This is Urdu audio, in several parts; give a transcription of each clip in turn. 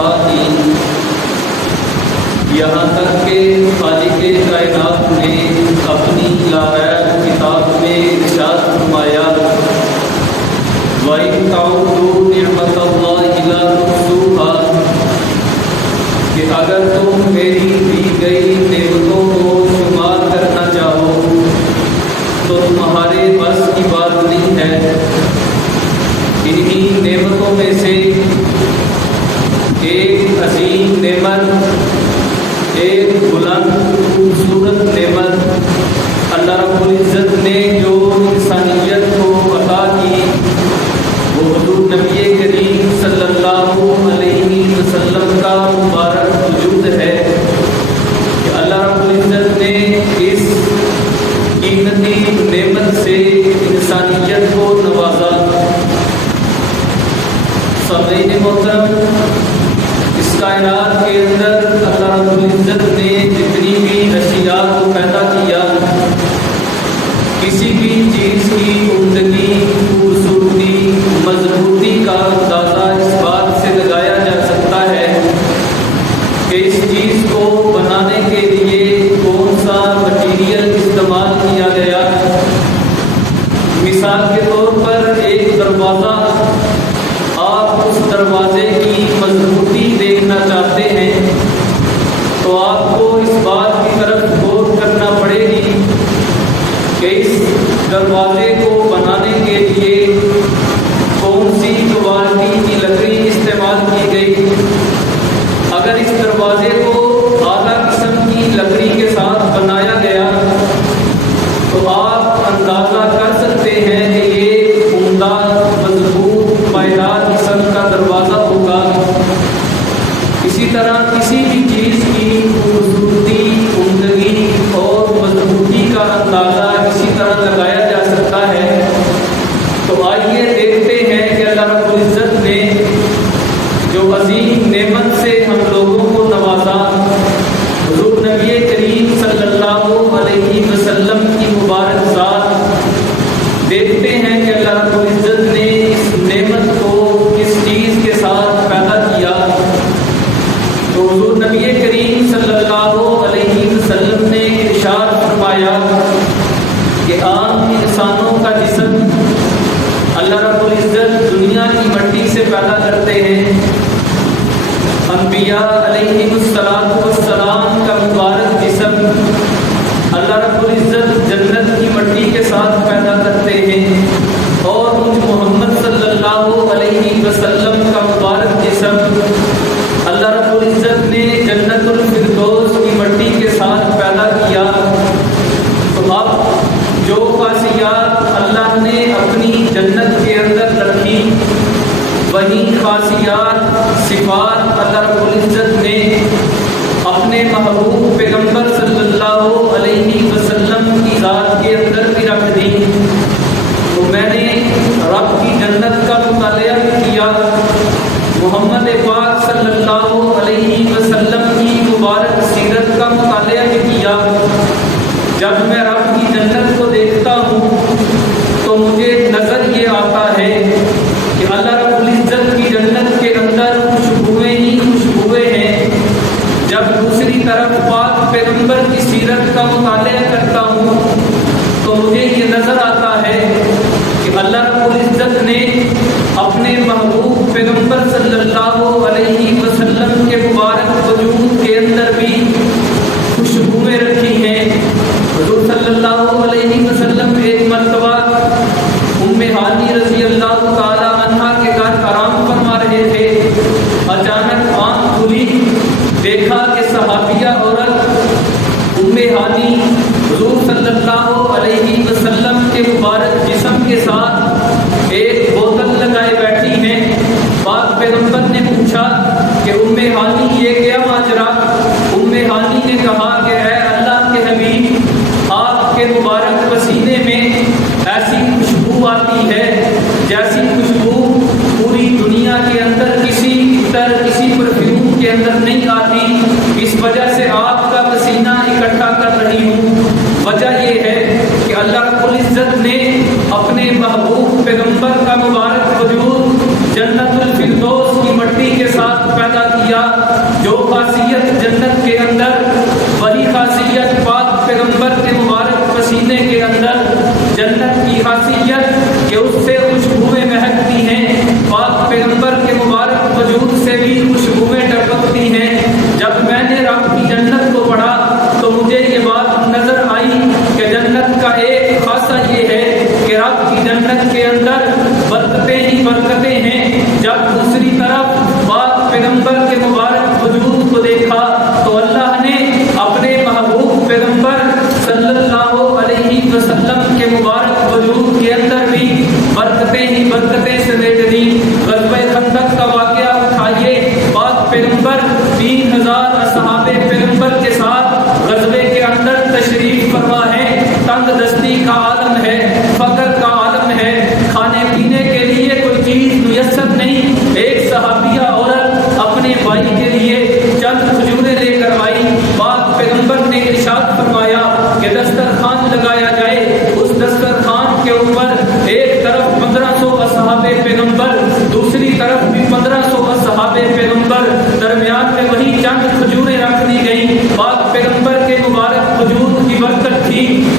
عطا کی، یہاں تک کہ خالق کائنات نے اپنی لاغیر کتاب میں ارشاد فرمایا وَإِن تَعُدُّوا نِعْمَتَ اللَّهِ لَا تُحْصُوهَا، کہ اگر تم میری دی گئی نعمتوں کو شمار کرنا چاہو تو تمہارے بس کی بات نہیں ہے۔ انہی نعمتوں میں سے ایک عظیم نعمت، ایک بلند خوبصورت نعمت اللہ رب العزت نے جو انسانیت کو عطا کی، وہ حضور نبی کریم صلی اللہ علیہ وسلم کا مبارک وجود ہے کہ اللہ رب العزت نے اس قیمتی نعمت سے انسانیت کو نوازا۔ سامعین محترم، اس کائنات کے اندر اللہ رب العزت نے جتنی بھی اشیاء کو پیدا کیا، کسی بھی چیز کی عمدگی، خوبصورتی، مضبوطی کا اندازہ اس بات سے لگایا جا سکتا ہے کہ اس چیز کو بنانے کے لیے کون سا مٹیریل استعمال کیا گیا۔ مثال کے طور پر ایک دروازہ، آپ اس دروازے کی مضبوطی دیکھنا چاہتے ہیں تو آپ کو اس بات کی طرف غور کرنا پڑے گی کہ اس دروازے کو بنانے کے لیے کون سی کوالٹی کی لکڑی استعمال کی گئی۔ اگر اس دروازے کو اعلیٰ قسم کی لکڑی کے ساتھ بنایا گیا تو آپ اندازہ کر سکتے ہیں کہ یہ عمدہ، مضبوط، پائیدار قسم کا دروازہ ہوگا۔ اسی طرح کسی بھی چیز کی خوبصورتی، عمدگی اور مضبوطی کا اندازہ اسی طرح لگایا جا سکتا ہے۔ تو آئیے دیکھتے ہیں کہ اللہ رب العزت نے جو عظیم نعمت سے ہم لوگوں کو نوازا، حضور نبی کریم صلی اللہ علیہ وسلم کی مبارک ذات، دیکھتے ہیں کہ اللہ رب العزت نے اس نعمت کو کس چیز کے ساتھ پیدا کیا۔ تو حضور نبی کریم صلی اللہ علیہ وسلم نے ارشاد فرمایا کہ عام انسانوں کا جسم اللہ رب العزت دنیا کی مٹی سے پیدا کرتے ہیں۔ انبیاء علیہ السلام کا مبارک جسم اللہ رب العزت جنت کی مٹی کے ساتھ پیدا کرتے ہیں، اور مجھ محمد صلی اللہ علیہ وسلم کا مبارک جسم اللہ رب العزت نے جنت الفردوس کی مٹی کے ساتھ پیدا کیا۔ تو اب جو خاصیات اللہ نے اپنی جنت کے اندر رکھی، وہی خاصیات، صفات اللہ رب العزت نے اپنے محبوب پیغمبر صلی اللہ علیہ وسلم کی ذات کے اندر بھی رکھ دی۔ تو میں نے رب کی جنت کا مطالعہ بھی کیا، محمد پاک صلی اللہ علیہ وسلم کی مبارک سیرت کا مطالعہ بھی کیا۔ جب میں رب کی جنت کو دیکھتا ہوں تو مجھے نظر یہ آتا ہے کہ اللہ رب العزت کی جنت کے اندر خوشبوئیں ہی خوشبوئیں ہیں۔ جب دوسری طرف پاک پیغمبر کی سیرت کا مطالعہ کرتا ہوں تو مجھے یہ نظر آتا ہے کہ اللہ رب العزت نے اپنے محبوب پیغمبر صلی اللہ علیہ وسلم کے مبارک وجود کے اندر بھی خوشبوئیں رکھی ہیں۔ حضور صلی اللہ علیہ وسلم ایک مرتبہ ام ہانی رضی اللہ تعالی عنہا کے گھر آرام فرما رہے تھے۔ اچانک آنکھ کھلی، دیکھا کہ صحابیہ عورت ام ہانی حضور صلی اللہ علیہ وسلم کے مبارک جسم کے ساتھ ایک بوتل لگائے بیٹھی ہیں۔ پاک پیغمبر نے پوچھا کہ ام ہانی یہ کیا ماجرا؟ ام ہانی نے کہا کہ اے اللہ کے حبیب، آپ کے مبارک پسینے میں ایسی خوشبو آتی ہے جیسی خوشبو پوری دنیا کے اندر کسی پرفیوم کے اندر نہیں آتی، اس وجہ سے آپ کا پسینہ اکٹھا کر رہی ہوں۔ وجہ یہ ہے کہ اللہ رب العزت نے اپنے محبوب پیغمبر کا مبارک وجود جنت الفردوس کی مٹی کے ساتھ پیدا کیا،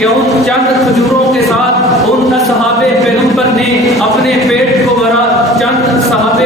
کہ ان چند کھجوروں کے ساتھ ان صحابہ پیغمبر نے اپنے پیٹ کو بھرا، چند صحابہ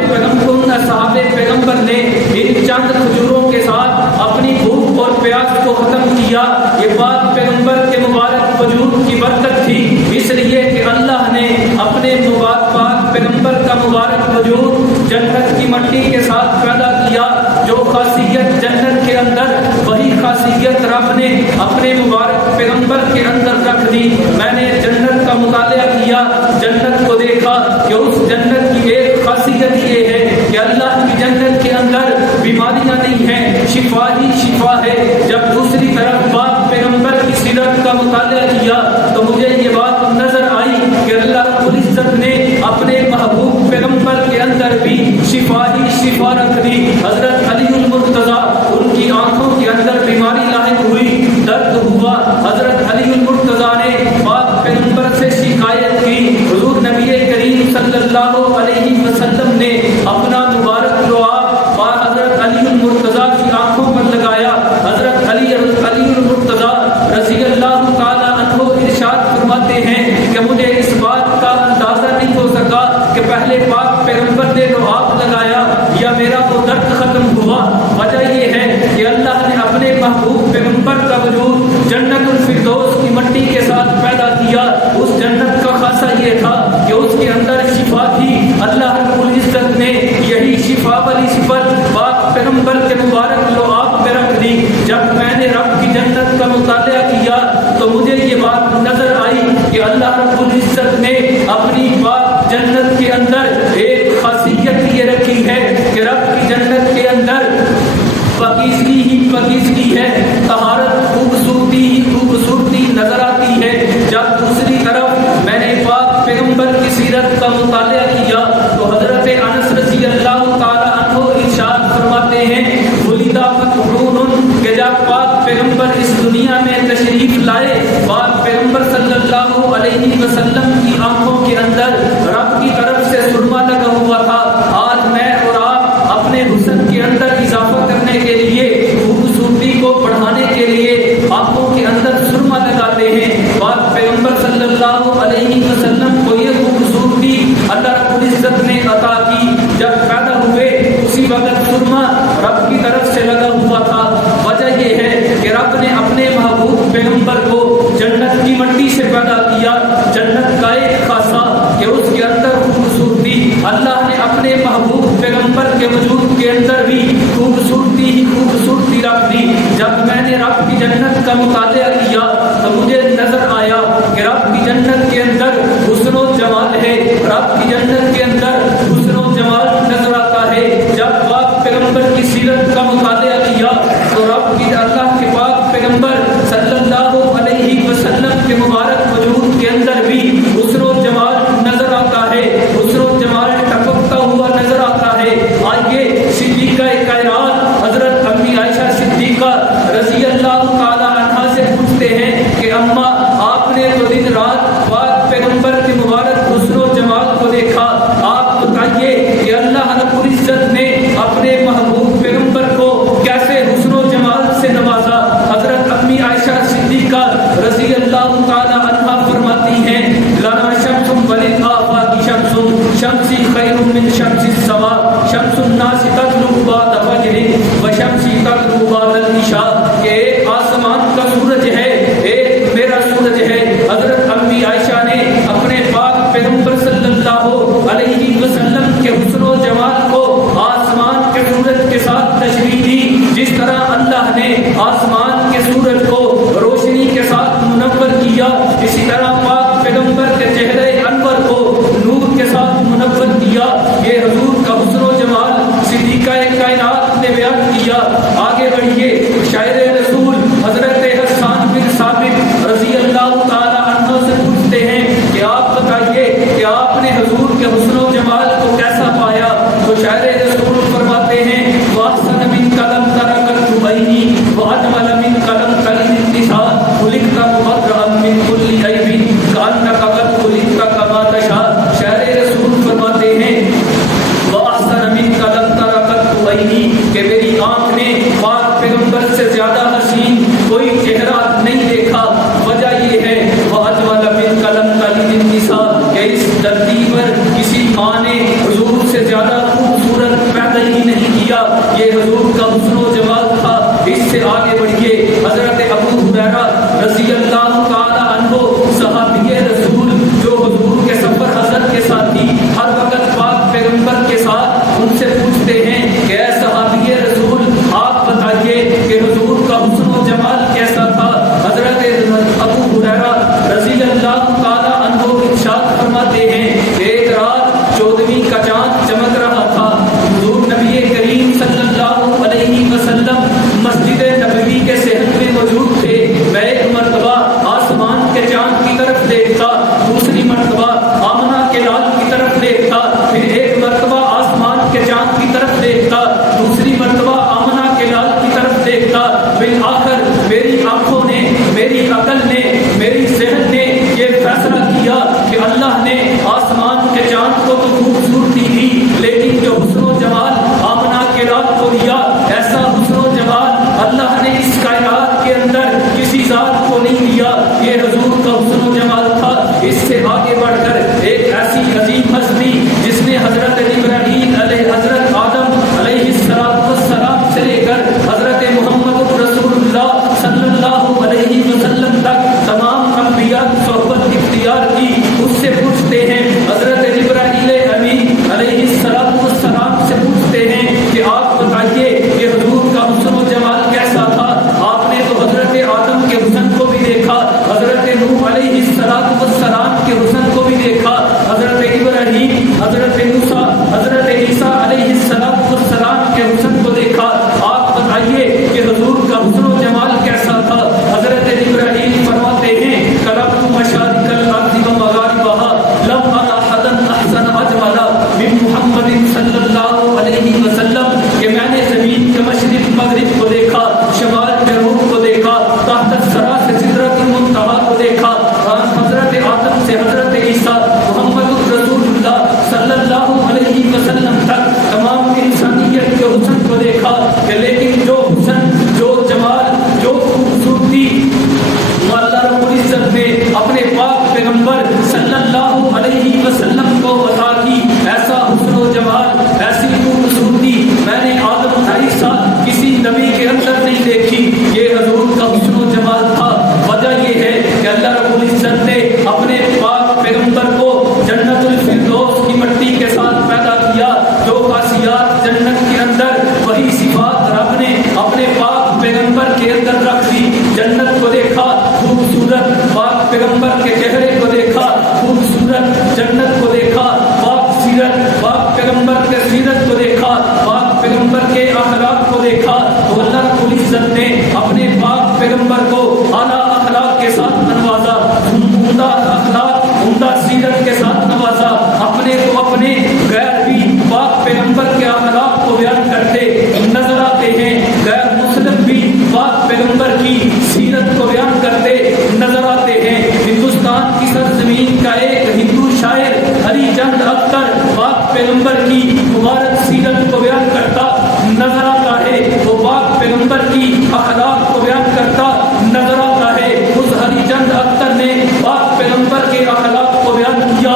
پیغمبر نے ان چند کھجوروں کے ساتھ اپنی بھوک اور پیاس کو ختم کیا۔ یہ بات پیغمبر کے مبارک وجود کی برکت تھی، اس لیے کہ اللہ نے اپنے پاک پیغمبر کا مبارک وجود جنت کی مٹی کے ساتھ پیدا کیا۔ جو خاصیت جنت کے اندر، وہی خاصیت رب نے اپنے مبارک پیغمبر کے اندر رکھ دی۔ میں نے جنت کا مطالعہ کیا، جنت کو دیکھا کہ اس جنت کی ایک خاصیت یہ ہے کہ اللہ کی جنت کے اندر بیماریاں نہیں ہیں، شفا ہی شفا ہے۔ جب دوسری طرف پاک پیغمبر کی سیرت کا مطالعہ کیا تو مجھے یہ بات نظر آئی کہ اللہ رب العزت نے اپنے محبوب پیغمبر کے اندر بھی شفا ہی شفا رکھ دی۔ حضرت علی المرتضیٰ، ان کی آنکھوں کے اندر بیماری لاحق ہوئی، درد ہوا، حضرت علی المرتضیٰ نے پاک پیغمبر سے شکایت کی۔ حضور نبی کریم صلی اللہ علیہ وسلم نے اپنا مبارک دعا حضرت علی المرتضیٰ کی آنکھوں پر لگایا۔ حضرت علی المرتضیٰ رضی اللہ تعالی عنہ ارشاد فرماتے ہیں کہ مجھے اس بات کا اندازہ نہیں ہو سکا کہ پہلے پاک پیغمبر نے دعا لگایا یا میرا وہ درد ختم ہوا۔ وجہ یہ ہے کہ اللہ نے اپنے محبوب پیغمبر کا وجود جنت الفردوس کی مٹی کے ساتھ پیدا کیا۔ اس جنت کا خاصہ یہ تھا کہ اس کے اندر شفا تھی۔ اللہ رب العزت نے یہی شفا والی صفت پاک پیغمبر کے مبارک لعاب میں رکھ دی۔ جب میں نے رب کی جنت کا مطالعہ کیا تو مجھے یہ بات نظر آئی کہ اللہ رب العزت نے اپنی پاک جنت کے اندر ایک خاصیت یہ رکھی ہے کہ رب کی جنت کے اندر پاکیزگی ہی پاکیزگی ہے، طہارت خوبصورتی ہی خوبصورتی نظر آتی ہے۔ جب دوسری طرف میں نے پاک پیغمبر کی سیرت کا مطالعہ کیا تو حضرت انس رضی اللہ تعالی عنہ ارشاد فرماتے ہیں ولیدہ مطعون، کہ جب پاک پیغمبر اس دنیا میں تشریف لائے، پاک پیغمبر صلی اللہ علیہ وسلم کی آنکھوں کے اندر رب کی طرف سے سرما لگا ہوا تھا۔ آج میں اور آپ اپنے حسن کے اندر اضافہ کرنے کے لیے، خوبصورتی کو بڑھانے کے لیے آنکھوں کے اندر سرما لگاتے ہیں۔ پاک پیغمبر صلی اللہ علیہ وسلم کو یہ خوبصورتی اللہ رب العزت نے عطا کی۔ جب پیدا ہوئے اسی وقت سرما رب کی طرف سے لگا ہوا تھا۔ وجہ یہ ہے کہ رب نے اپنے محبوب پیغمبر کو جنت کی مٹی سے پیدا کیا۔ جنت کا ایک خاصہ کہ اس کے اندر خوبصورتی، اللہ نے اپنے محبوب پیغمبر کے وجود کے اندر بھی خوبصورتی ہی خوبصورتی رکھ دی۔ جب میں نے رب کی جنت کا مطالعہ کیا تو مجھے نظر آیا کہ رب کی جنت کے اندر حسن و جمال ہے، رب کی جنت کے اندر حسن و جمال نظر آتا ہے۔ جب پاک پیغمبر کی سیرت کا مطالعہ کیا تو رب کی اللہ کے پاک پیغمبر صلی اللہ علیہ وسلم کے مبارک وجود کے اندر بھی حسن و جمال نظر آتا ہے، حسن و جمال ٹپکتا ہوا نظر آتا ہے۔ آئیے صدیقہ کائنات حضرت امی عائشہ صدیقہ رضی اللہ تعالی عنہا سے پوچھتے ہیں کہ اماں، آپ نے تو دن رات پاک پیغمبر کے مبارک حسن و جمال کو دیکھا، آپ بتائیے کہ اللہ رب العزت نے اپنے محبوب پیغمبر کو کیسے حسن و جمال سے نوازا؟ حضرت امی عائشہ صدیقہ رضی اللہ تعالی عنہا فرماتی ہیں لنا شمس وللآفاق شمس، شمسی خیر من شمس السماء، شمس الناس تطلع بعد فجر وشمسی تطلع بعد العشاء، کہ ایک آسمان کا سورج ہے، ایک میرا سورج ہے۔ حضرت امی عائشہ نے اپنے پاک پیغمبر صلی اللہ علیہ وسلم کے حسن و جمال کو آسمان کے سورج کے ساتھ تشبیہ دی۔ جس طرح اللہ نے آسمان کے سورج کو روشنی کے ساتھ منور کیا، اسی طرح پاک پیغمبر کے چہرے انور کو نور کے ساتھ منور کیا۔ یہ حضور کا حسن و جمال صدیقہ کائنات نے بیان کیا۔ آگے بڑھیے، شاعر رسول حضرت حسان بن ثابت رضی اللہ تعالی عنہ سے پوچھتے ہیں کہ آپ بتائیے کہ آپ نے حضور کے حسن و جمال کو کیسا پایا؟ تو شاعر رسول فرماتے ہیں وَأَحْسَنَ مِنْكَ لَمْ تَرَ قَطُّ عَيْنِي وَأَجْمَلَ مِنْكَ لَمْ تَلِدِ النِّسَاءُ خُلِقْتَ مُبَرَّأً مِنْ كُلِّ عَيْبٍ كَأَنَّكَ قَدْ خُلِقْتَ كَمَا تَشَاءُ۔ شاعر رسول فرماتے ہیں وَأَحْسَنَ مِنْكَ لَمْ تَرَ قَطُّ عَيْنِي، کہ میری آنکھ نے دیا، یہ حضور کا حسن و جمال تھا۔ اس سے آگے بڑھیے، حضرت ابو ہریرہ رضی اللہ تعالی عنہ صحابی رسول جو حضور کے سفر حضرت کے ساتھی ہر وقت پاک پیغمبر کے ساتھ، ان سے پوچھتے ہیں کہ اے صحابی رسول آپ بتائیے کہ حضور کا حسن و جمال کیسا تھا۔ حضرت ابو ہریرہ رضی اللہ تعالی عنہ ارشاد فرماتے ہیں کہ ایک رات 14ویں کا چاند چمک رہا تھا، حضور نبی کریم صلی اللہ علیہ وسلم مسجد نبوی کے صحن میں موجود تھے۔ میں ایک مرتبہ آسمان کے چاند کی طرف دیکھتا، دوسری مرتبہ آمنہ کے لال کی طرف دیکھتا، پھر ایک مرتبہ آسمان کے چاند کی طرف دیکھتا، دوسری مرتبہ آمنہ کے لال کی طرف دیکھتا۔ بالآخر میری آنکھوں نے، میری عقل نے، میری ذہن نے یہ فیصلہ کیا کہ اللہ نے آسمان کے چاند کو تو خوبصورتی دی، لیکن جو حسن و جمال آمنہ کے لال کو دیا، ایسا حسن و جمال اللہ نے اس کائنات کے اندر کسی ذات کو نہیں دیا۔ یہ حضور کا حسن و جمال تھا۔ اس سے آگے بڑھ کر ایک ایسی عظیم ہستی جس نے حضرت ابراہیم علیہ، حضرت آدم علیہ السلام سے لے کر حضرت محمد رسول اللہ صلی اللہ علیہ وسلم تک تمام انبیاء کی صحبت اختیار کی، اس سے پوچھتے ہیں، حضرت ابراہیم امین علیہ السلام سے پوچھتے ہیں کہ آپ بتائیے کہ حضور کا حسن و جمال کیسا تھا۔ آپ نے تو حضرت آدم کے حسن کو بھی دیکھا، حضرت نوح علیہ السلام کے حسن کو بھی دیکھا، حضرت ابراہیم، حضرت موسیٰ، حضرت عیسیٰ علیہ السلام کے حسن کو دیکھا۔ آپ بتائیے کہ حضور کا حسن و جمال کیسا تھا۔ حضرت ابراہیم فرماتے ہیں، کربت مشارق الارض و مغاربها لم ارى احدا احسن اجمل من محمد صلی اللہ علیہ وسلم، کہ میں نے زمین کے مشرق مغرب کو دیکھا، شمال جنوب کو دیکھا، تحت الثری سے سدرۃ المنتہی کو دیکھا، حضرت آدم سے حضرت عیسیٰ محمد رسول اللہ صلی اللہ علیہ وسلم تک تمام انسانیت کے حسن کو دیکھا، کہ لیکن جو حسن، جو جمال، جو خوبصورتی اللہ رب العزت نے اپنے پاک پیغمبر صلی اللہ علیہ وسلم کو عطا کی، ایسا حسن و جمال، ایسی خوبصورتی میں نے آدم عیسیٰ کسی نبی کے اندر نہیں دیکھی۔ یہ حضور کا حسن و جمال تھا۔ وجہ یہ ہے کہ اللہ رب العزت نے اپنے پاک پیغمبر کو جنت الفردوس کی مٹی کے ساتھ پیدا کیا۔ جو خاصیات جنت کے اندر، وہی صفات رب نے اپنے پاک پیغمبر کے اندر رکھ دی۔ جنت کو دیکھا خوبصورت، پاک پیغمبر کے چہرے کو دیکھا خوبصورت، جنت کو دیکھا پاک سیرت، پاک پیغمبر کے سیرت کو دیکھا، پاک پیغمبر کے اخلاق کو دیکھا۔ تو اللہ رب العزت نے اپنے پاک پیغمبر کو اعلیٰ اخلاق کے ساتھ نوازا، عمدہ اخلاق، عمدہ سیرت کے ساتھ نوازا۔ اپنے کو اپنے غیر بھی پاک پیغمبر کے اخلاق کو بیان کرتے نظر آتے ہیں، غیر مسلم بھی پاک پیغمبر کی سیرت کو بیان کرتے نظر آتے ہیں۔ ہندوستان کی سرزمین کا ایک ہندو شاعر ہری چند اختر پاک پیغمبر کی مبارک سیرت کو بیان کرتا نظر آتا ہے، وہ پاک پیغمبر کی اخلاق کو بیان کرتا نظر آتا ہے۔ اس ہری چند اختر نے پاک پیغمبر کے اخلاق کو بیان کیا،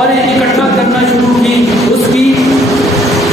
تلواریں اکٹھا کرنا شروع کی۔ اس کی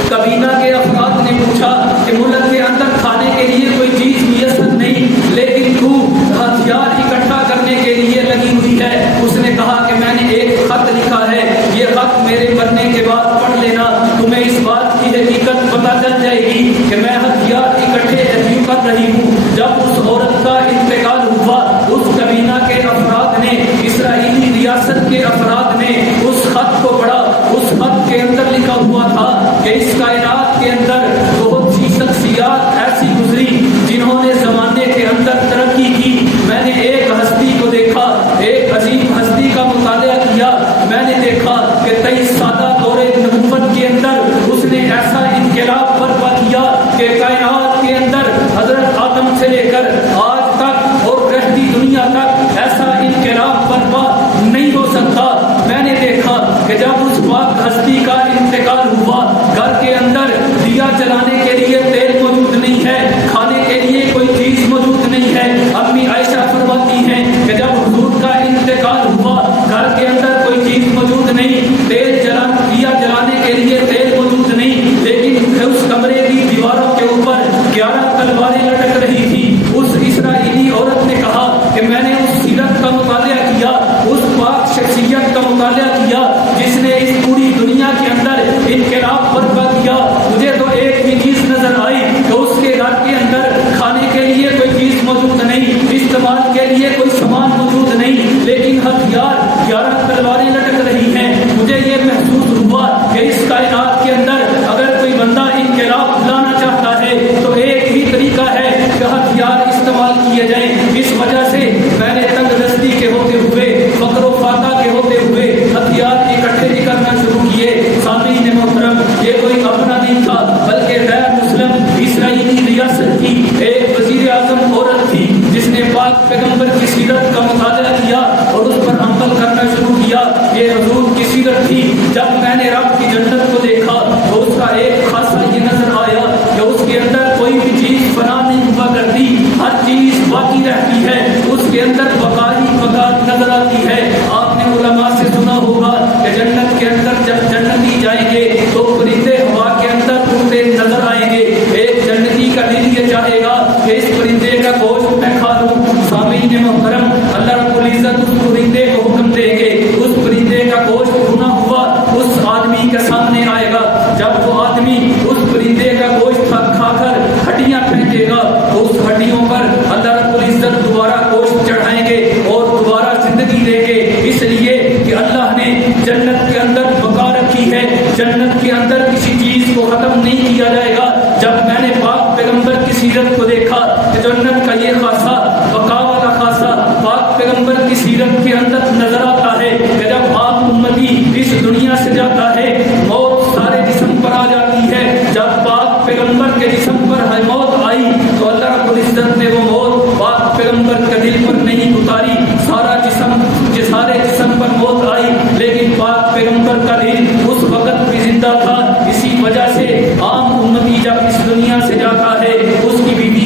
کابینہ کے افراد نے پوچھا کہ ملک کے اندر کھانے کے لیے کوئی چیز میسر نہیں، لیکن تو ہتھیار اکٹھا کرنے کے لیے لگی ہوئی ہے۔ اس نے کہا کہ میں نے ایک خط لکھا ہے، یہ خط میرے مرنے کے بعد پڑھ لینا، تمہیں اس بات کی حقیقت پتہ چل جائے گی کہ میں ہتھیار اکٹھے کیوں کر رہی ہوں۔ جب اس عورت کا انتقال ہوا، اس کابینہ کے افراد نے، اسرائیلی ریاست کے افراد نے اس خط کو پڑھا۔ اس خط کے اندر لکھا ہوا تھا کہ اس کائنات کے اندر بہت سی شخصیات ایسی گزری جنہوں نے زمانے کے اندر ترقی کی۔ میں نے ایک ہستی کو دیکھا، ایک عظیم ہستی کا مطالعہ کیا۔ میں نے دیکھا کہ 23 سالہ دور نبوت کے اندر اس نے ایسا انقلاب برپا کیا کہ کائنات کے اندر حضرت آدم سے لے کر آج تک اور رہتی دنیا تک ایسا انقلاب برپا نہیں ہو سکتا۔ میں نے دیکھا کہ جب اس پاک ہستی کا انتقال ہوا، گھر کے اندر دیا جلانے کے لیے تیل موجود نہیں ہے، کھانے کے لیے کوئی چیز موجود نہیں ہے۔ امی عائشہ فرماتی ہیں کہ جب حضور کا انتقال ہوا، گھر کے اندر کوئی چیز موجود نہیں، دیا جلانے کے لیے تیل موجود نہیں، لیکن اس کمرے کی دیواروں کے اوپر 11 تلواریں لٹک رہی تھی۔ اس اسرائیلی عورت نے کہا کہ میں نے اس سیرت کا مطالعہ کیا، اس پاک شخصیت کا مطالعہ کیا جس نے اس پوری دنیا کے اندر انقلاب برپا کیا۔ مجھے تو ایک ہی چیز نظر آئی کہ اس کے گھر کے اندر کھانے کے لیے کوئی چیز موجود نہیں، استعمال کے لیے کوئی سامان موجود نہیں، لیکن ہتھیار 11 تلواریں لٹک رہی ہیں۔ مجھے یہ محسوس ہوا کہ اس کائنات کے اندر اگر کوئی بندہ انقلاب لانا چاہتا ہے تو ایک ہی طریقہ ہے کہ ہتھیار استعمال کیے جائیں۔ اس وجہ سے میں نے تنگ دستی کے ہوتے ہوئے، فقر و فاقہ کے ہوتے ہوئے ہتھیار اکٹھے کرنا شروع کیے۔ سامعین محترم، یہ کوئی اپنا نہیں تھا بلکہ غیر مسلم اسرائیلی ریاست کی ایک وزیر اعظم عورت تھی جس نے پاک پیغمبر کی سیرت کا مطالعہ کیا اور اس پر عمل کرنا شروع کیا۔ یہ حضور کی سیرت تھی۔ جب میں نے رب کی جنت کو دیکھا تو اس کا ایک خاصہ یہ نظر آیا کہ اس کے اندر کوئی بھی چیز فنا نہیں ہوا کرتی، ہر چیز باقی رہتی ہے، اس کے اندر بقا ہی بقا نظر آتی ہے۔ آپ نے علماء سے سنا ہوگا کہ جنت کے اندر جب جنتی جائیں گے تو پرندے ہوا کے اندر اڑتے نظر آئیں گے۔ ایک جنتی کا دل یہ چاہے گا کہ اس پرندے کا گوشت میں کھا لوں۔ سامعین محترم، اللہ رب العزت اس پرندے کو حکم دیں گے، اس پرندے کا گوشت بھنا ہوا اس آدمی کے سامنے آئے گا۔ جب وہ آدمی اس پرندے کا گوشت کھا کر ہڈیاں پھینکے گا تو اس ہڈیوں پر اللہ رب العزت دوبارہ گوشت چڑھائیں گے اور دوبارہ زندگی دیں گے، اس لیے کہ اللہ نے جنت کے اندر بقا رکھی ہے۔ جنت کے اندر کسی چیز کو ختم نہیں کیا جائے گا۔ جب میں نے پاک پیغمبر کی سیرت کو دیکھا کہ جنت کا یہ خاصہ، بقا والا خاصہ پاک پیغمبر کی سیرت کے اندر نظر آتا ہے کہ جب عام امتی اس دنیا سے جاتا ہے، موت سارے جسم پر آ جاتی ہے۔ جب پاک پیغمبر کے جسم پر موت آئی تو اللہ رب العزت نے وہ موت پاک پیغمبر کے دل پر نہیں اتاری، سارے جسم پر موت آئی، لیکن پاک پیغمبر کا دل اس وقت بھی زندہ تھا۔ اسی وجہ سے عام امتی جب اس دنیا سے جاتا ہے، اس کی بیوی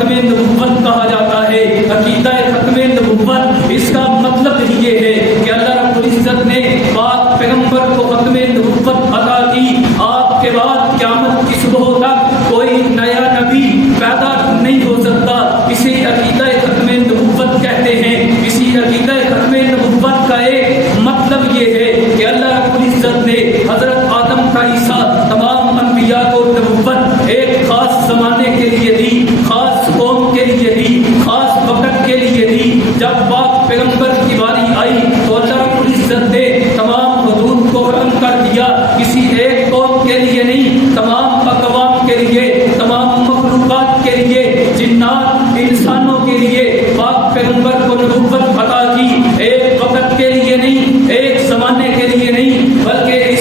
ختم نبوت کہا جاتا ہے۔ عقیدہ ختم نبوت اس کا مطلب ہی یہ ہے کہ اللہ رب العزت نے پاک پیغمبر کو ختم نبوت عطا کی۔ آپ کے بعد قیامت کی صبح تک کوئی نیا نبی پیدا نہیں ہو سکتا۔ اسے عقیدہ ختم نبوت کہتے ہیں۔ اسی عقیدہ ختم نبوت کا ایک مطلب یہ ہے کہ اللہ رب العزت نے حضرت آدم کا حصہ تمام انبیاء کو نبوت ایک خاص زمانے کے لیے دی، خاص قوم کے لیے دی، خاص وقت کے لیے دی۔ جب پاک پیغمبر کی باری آئی تو اللہ رب العزت نے تمام حدود کو ختم کر دیا۔ کسی ایک قوم کے لیے نہیں، تمام اقوام کے لیے، تمام مخلوقات کے لیے، جنات انسانوں کے لیے پاک پیغمبر کو نبوت عطا کی۔ ایک وقت کے لیے نہیں، ایک زمانے کے لیے نہیں، بلکہ اس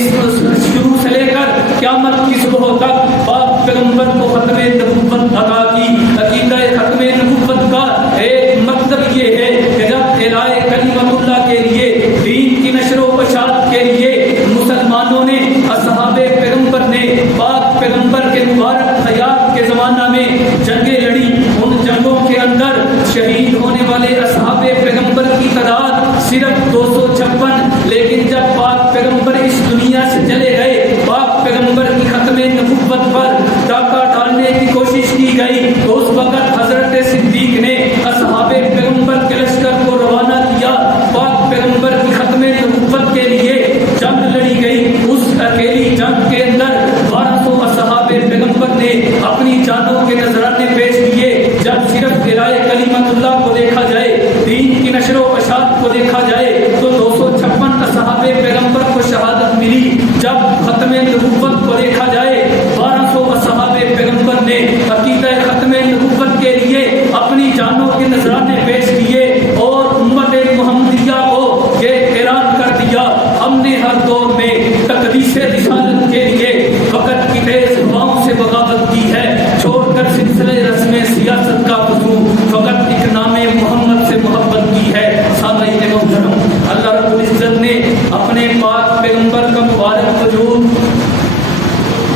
شروع سے لے کر قیامت کی صبح تک پاک پیغمبر کو ختم نبوت عطا کی۔ عقیدہ ختم نبوت کا ایک مطلب یہ ہے کہ جب اعلاء کلمت اللہ کے لیے، دین کی نشر و اشاعت کے لیے مسلمانوں نے، اصحاب پیغمبر نے پاک پیغمبر کے مبارک حیات کے زمانہ میں جنگیں لڑی، ان جنگوں کے اندر شہید ہونے والے اصحاب پیغمبر کی تعداد صرف 256، لیکن جب پاک پیغمبر اس دنیا سے چلے گئے، پاک پیغمبر کی ختم نبوت پر ڈاکہ ڈالنے کی کوشش کی گئی تو اس وقت حضرت صدیق نے اصحاب پیغمبر کے لشکر کو روانہ کیا۔ پاک پیغمبر کی ختم نبوت کے لیے جنگ لڑی گئی۔ اس اکیلی جنگ کے اندر 1200 اصحاب پیغمبر نے اپنی جانوں کے نذرانے پیش کیے۔ جب صرف اعلاء کلمت اللہ کو دیکھا جائے، دین کی نشر و اشاعت کو دیکھا جائے تو 256 اصحاب پیغمبر کو شہادت ملی۔ جب ختم نبوت کو دیکھا جائے، 1200 اصحاب پیغمبر نے عقیدہ ختم نبوت کے لیے اپنی جانوں کے نذرانے پیش کیے اور امت محمدیہ کو یہ اعلان کر دیا، ہم نے ہر دور میں تقدیس رسالت کے لیے وقت کی تیز ہواؤں سے بغاوت کی ہے، چھوڑ کر سلسلہ رسم سیاست کا وضو، فقط ایک نام محمد سے محبت کی ہے۔ سامعین محترم، اللہ رب العزت نے اپنے پاک پیغمبر کا مبارک وجود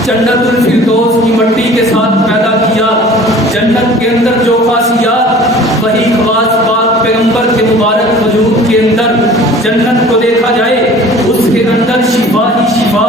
جنت الفردوس کی مٹی کے ساتھ پیدا کیا۔ جنت کے اندر جو خاصیات وہی خواص پاک پیغمبر کے مبارک وجود کے اندر جنت کو دیکھا جائے، اس کے اندر شفا ہی شفا۔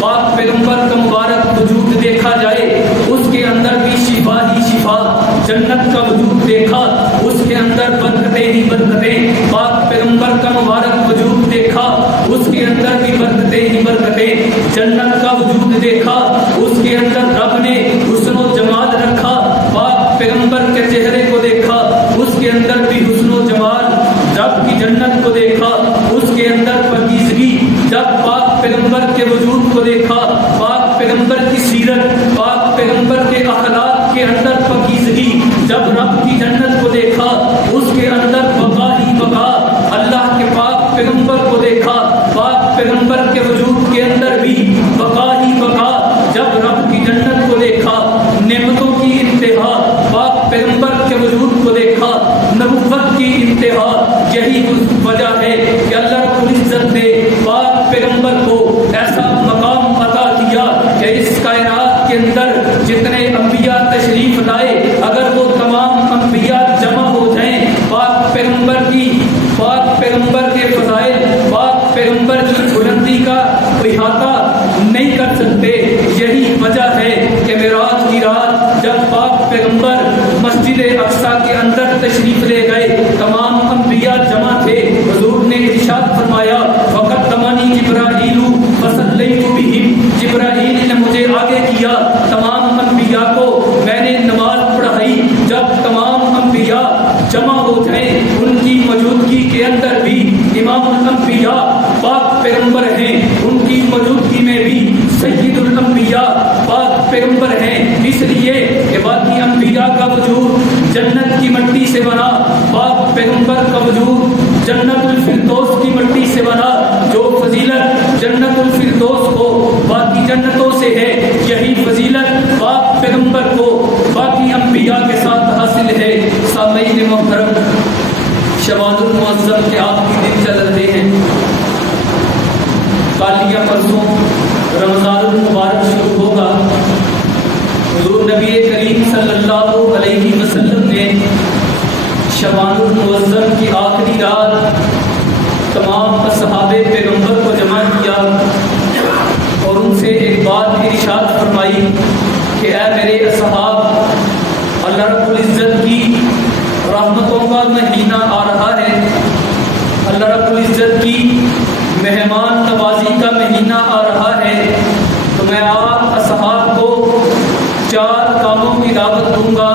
پاک پیغمبر کا مبارک وجود دیکھا جائے، اس کے اندر بھی شفا ہی شفا۔ جنت کا وجود دیکھا، اس کے اندر برکتیں ہی برکتیں۔ پاک پیغمبر کا مبارک وجود دیکھا، اس کے اندر بھی برکتیں ہی برکتیں۔ جنت کا وجود دیکھا، اس کے اندر رب نے حسن و جمال رکھا۔ پاک پیغمبر کے چہرے کو دیکھا، اس کے اندر بھی حسن و جمال۔ رب کی جنت کو دیکھا، اس کے اندر پاکیزگی۔ جب پاک پیغمبر کے وجود کو دیکھا، پاک پیغمبر کی سیرت، پاک پیغمبر کے اخلاق کے اندر پاکیزگی۔ جب رب کی جنت کو دیکھا، اس کے اندر بقا ہی بقا۔ اللہ کے پاک پیغمبر کو دیکھا، پاک پیغمبر کے وجود کے اندر بھی بقا ہی بقا۔ جب رب کی جنت کو دیکھا، نعمتوں کی انتہا۔ پاک پیغمبر کے وجود کو دیکھا، نبوت کی انتہا۔ یہی وجہ ہے کہ اللہ رب العزت نے پاک پیغمبر کو ایسا مقام عطا کیا کہ اس کائنات کے اندر جتنے انبیاء تشریف لائے، اگر وہ تمام انبیاء جمع ہو جائیں، پاک پیغمبر کے فضائل، پاک پیغمبر کی بلندی کا احاطہ نہیں کر سکتے۔ یہی وجہ ہے کہ معراج کی رات جب پاک پیغمبر مسجد اقصیٰ کے اندر تشریف لے گئے، تمام انبیاء جمع تھے۔ حضور نے ارشاد فرمایا، فقدمنی جبرائیل فصلیت بہم، جبرائیل نے مجھے آگے کیا، تمام انبیاء کو میں نے نماز پڑھائی۔ جب تمام انبیاء جمع ہو جائیں، ان کی موجودگی کے اندر بھی امام الانبیاء پاک پیغمبر ہیں، ان کی موجودگی میں بھی سید الانبیاء پاک پیغمبر ہیں۔ اس لیے کہ باقی انبیاء کا وجود جنت کی مٹی سے بنا، پاک پیغمبر کا وجود جنت الفردوس کی مٹی سے بنا۔ جو فضیلت جنت الفردوس کو باقی جنتوں سے ہے، یہی فضیلت پاک پیغمبر کو باقی انبیاء کے ساتھ حاصل ہے۔ سامعین محترم، شوال المعظم کے آپ کی دن چل رہے ہیں، کل یا پرسوں رمضان المبارک شروع ہوگا۔ حضور نبی کریم صلی اللہ علیہ وسلم شعبان المعظم کی آخری رات تمام اصحاب پیغمبر کو جمع کیا اور ان سے ایک بات ارشاد فرمائی کہ اے میرے اصحاب، اللہ رب العزت کی رحمتوں کا مہینہ آ رہا ہے، اللہ رب العزت کی مہمان نوازی کا مہینہ آ رہا ہے، تو میں آپ اصحاب کو 4 کاموں کی دعوت دوں گا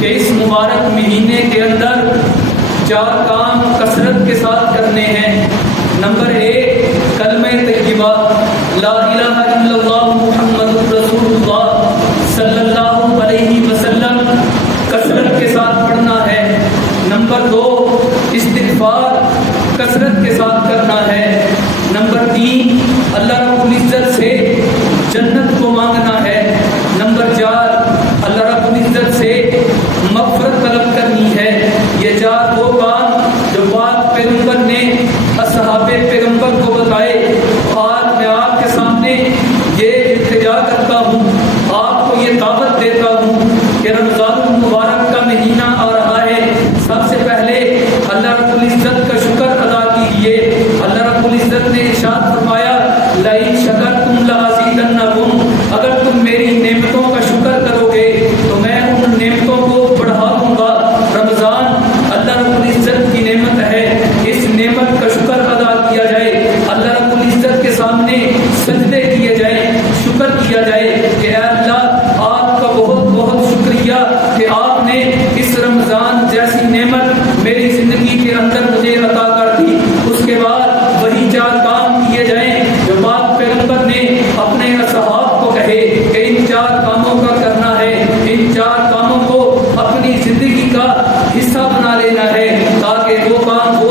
کہ اس مبارک مہینے کے اندر 4 کام کثرت کے ساتھ کرنے ہیں۔ نمبر 1، کلمہ طیبہ لا الہ الا اللہ محمد رسول اللہ صلی اللہ علیہ وسلم کثرت کے ساتھ پڑھنا ہے۔ نمبر 2، استغفار کثرت کے ساتھ کرنا ہے۔ نمبر 3، اللہ رب العزت سے جنت کو مانگنا ہے۔ نمبر 4، اللہ رب العزت سے مغفرت طلب کرنی ہے۔ یہ 4 وہ کام جو پاک پیغمبر نے اصحاب پیغمبر کو بتائے۔ آج میں آپ کے سامنے یہ التجا کرتا ہوں، آپ کو یہ دعوت دیتا ہوں کہ رمضان المبارک کا مہینہ آ رہا ہے، سب سے پہلے اللہ رب العزت کا شکر ادا کیجیے۔ اللہ رب العزت نے ارشاد فرمایا لئن شکرتم لازیدنکم، اگر تم میری نعمتوں کا شکر کرو گے تو میں ان نعمتوں کو بڑھا دوں گا۔ رمضان اللہ رب العزت کی نعمت ہے، اس نعمت کا شکر ادا کیا جائے، اللہ رب العزت کے سامنے سجدے کیے جائیں، شکر کیا جائے کہ اے اللہ آپ کا بہت بہت شکریہ کہ آپ نے اس رمضان جیسی نعمت میری زندگی کے اندر مجھے عطا کر دی۔ اس کے بعد وہی 4 کام کیے جائیں جو پاک پیغمبر نے اپنے اصحاب کو کہے کہ ان 4 کاموں کا کرنا ہے، ان 4 کاموں کو اپنی زندگی کا حصہ بنا لینا ہے، تاکہ وہ کام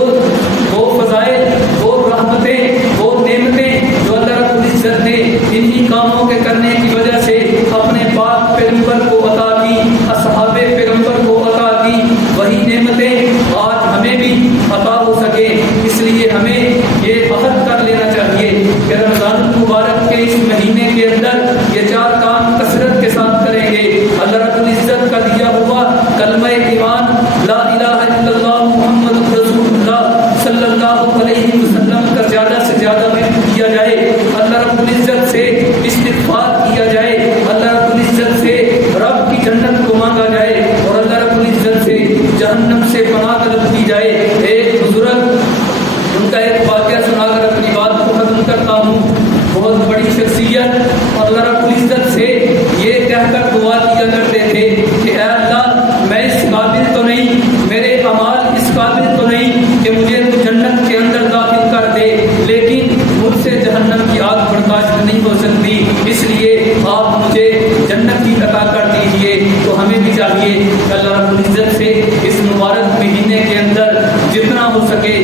وہ فضائل، وہ رحمتیں، وہ نعمتیں جو اللہ رب العزت نے انہی کاموں کے کرنے کی وجہ سے اپنے پاک پیغمبر کو عطا کی، اصحاب پیغمبر کو عطا کی، وہی نعمتیں آج ہمیں بھی عطا ہو سکے۔ اس لیے ہمیں یہ عہد کر لینا چاہیے کہ رمضان المبارک کے اس مہینے کے اندر یہ 4 کام کثرت کے ساتھ کریں گے۔ اللہ رب العزت کا دیا ہوا کلمہ ایمان لا الہ الا اللہ محمد رسول اللہ صلی اللہ علیہ وسلم کا زیادہ سے زیادہ ذکر کیا جائے، اللہ رب العزت سے استغفار کیا جائے، اللہ رب العزت سے رب کی جنت کو مانگا جائے اور اللہ رب العزت سے جہنم سے پناہ طلب کی جائے۔ ایک بزرگ، ان کا ایک واقعہ سنا کر اپنی بات کو ختم کرتا ہوں۔ بہت بڑی شخصیت اور اللہ رب العزت سے یہ کہہ کر دعا کیا کرتے تھے کہ اے اللہ میں اس قابل تو نہیں، میرے اعمال اس قابل تو نہیں کہ مجھے تو جنت کے اندر داخل کر دے، لیکن مجھ سے جہنم کی آگ برداشت نہیں ہو سکتی، اس لیے آپ مجھے جنت کی عطا کر دیجیے۔ تو ہمیں بھی چاہیے کہ اللہ رب العزت سے اس مبارک مہینے کے اندر جتنا ہو سکے